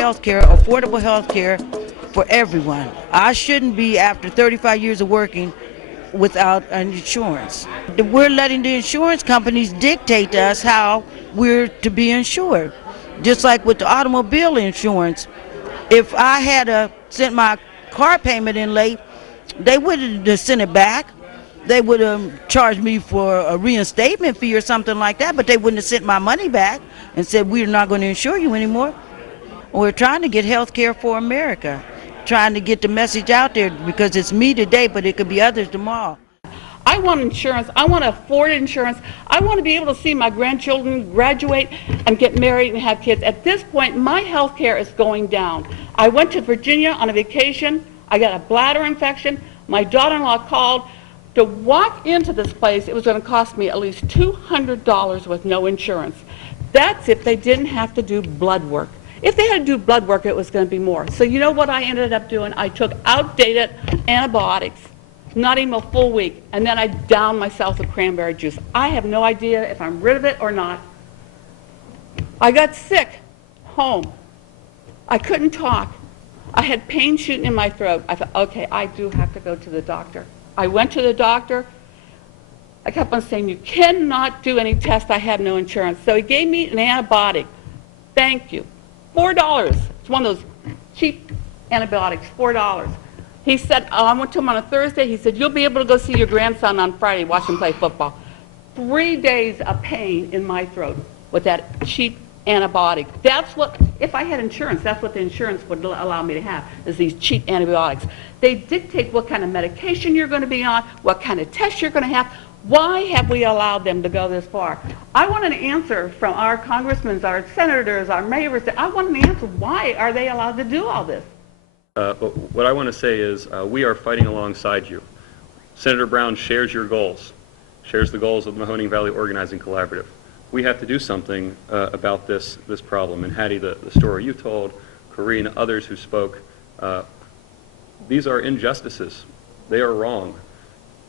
health care, affordable health care for everyone. I shouldn't be, after 35 years of working, without an insurance. We're letting the insurance companies dictate to us how we're to be insured. Just like with the automobile insurance, if I had sent my car payment in late, they wouldn't have sent it back. They would have charged me for a reinstatement fee or something like that, but they wouldn't have sent my money back and said, we're not going to insure you anymore. We're trying to get health care for America, trying to get the message out there, because it's me today, but it could be others tomorrow. I want insurance. I want to afford insurance. I want to be able to see my grandchildren graduate and get married and have kids. At this point, my health care is going down. I went to Virginia on a vacation. I got a bladder infection. My daughter-in-law called. To walk into this place, it was going to cost me at least $200 with no insurance. That's if they didn't have to do blood work. If they had to do blood work, it was going to be more. So you know what I ended up doing? I took outdated antibiotics, not even a full week, and then I downed myself with cranberry juice. I have no idea if I'm rid of it or not. I got sick home. I couldn't talk. I had pain shooting in my throat. I thought, okay, I do have to go to the doctor. I went to the doctor. I kept on saying, you cannot do any tests. I have no insurance. So he gave me an antibiotic. Thank you. $4. It's one of those cheap antibiotics, $4. He said, I went to him on a Thursday. He said, you'll be able to go see your grandson on Friday, watch him play football. 3 days of pain in my throat with that cheap antibiotic. That's what, if I had insurance, that's what the insurance would allow me to have, is these cheap antibiotics. They dictate what kind of medication you're going to be on, what kind of tests you're going to have. Why have we allowed them to go this far? I want an answer from our congressmen, our senators, our mayors. I want an answer. Why are they allowed to do all this? What I want to say is we are fighting alongside you. Senator Brown shares your goals, shares the goals of the Mahoning Valley Organizing Collaborative. We have to do something about this problem. And Hattie, the story you told, Corrine, others who spoke, these are injustices. They are wrong.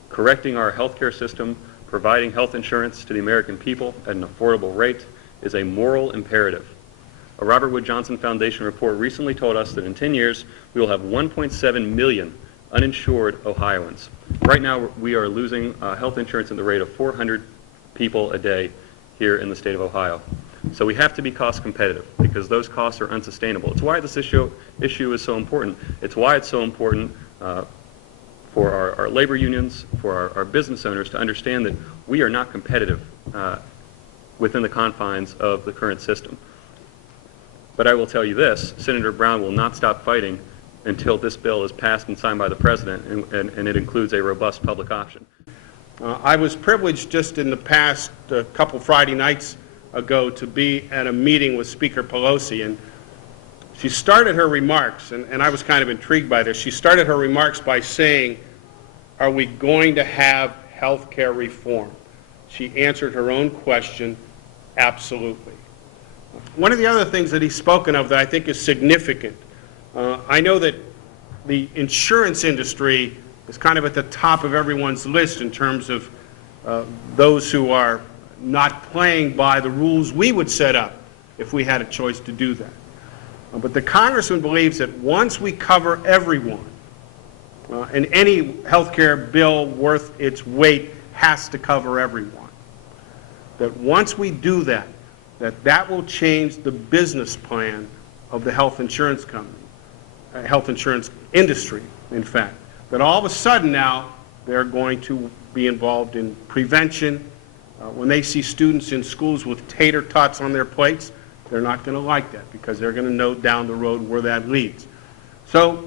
Correcting our healthcare system, providing health insurance to the American people at an affordable rate is a moral imperative. A Robert Wood Johnson Foundation report recently told us that in 10 years, we will have 1.7 million uninsured Ohioans. Right now, we are losing health insurance at the rate of 400 people a day here in the state of Ohio. So we have to be cost competitive because those costs are unsustainable. It's why this issue is so important. It's why it's so important for our labor unions, for our business owners to understand that we are not competitive within the confines of the current system. But I will tell you this, Senator Brown will not stop fighting until this bill is passed and signed by the President, and it includes a robust public option. I was privileged just in the past couple Friday nights ago to be at a meeting with Speaker Pelosi, and she started her remarks, and I was kind of intrigued by this. She started her remarks by saying, are we going to have health care reform? She answered her own question, absolutely. One of the other things that he's spoken of that I think is significant, I know that the insurance industry is kind of at the top of everyone's list in terms of those who are not playing by the rules we would set up if we had a choice to do that. But the congressman believes that once we cover everyone, and any health care bill worth its weight has to cover everyone, that once we do that, that will change the business plan of the health insurance company, health insurance industry, in fact. That all of a sudden now they're going to be involved in prevention. When they see students in schools with tater tots on their plates, they're not going to like that because they're going to know down the road where that leads. So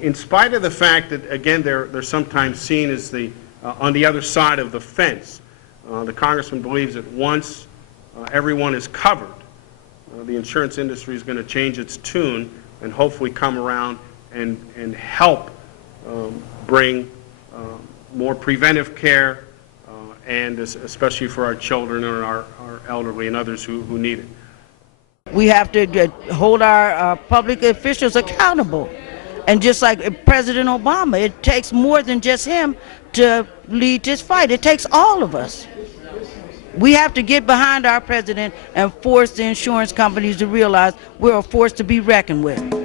in spite of the fact that, again, they're sometimes seen as the on the other side of the fence, the congressman believes that once everyone is covered, the insurance industry is going to change its tune and hopefully come around and help bring more preventive care, and especially for our children and our elderly and others who need it. We have to hold our public officials accountable. And just like President Obama, it takes more than just him to lead this fight. It takes all of us. We have to get behind our president and force the insurance companies to realize we're a force to be reckoned with.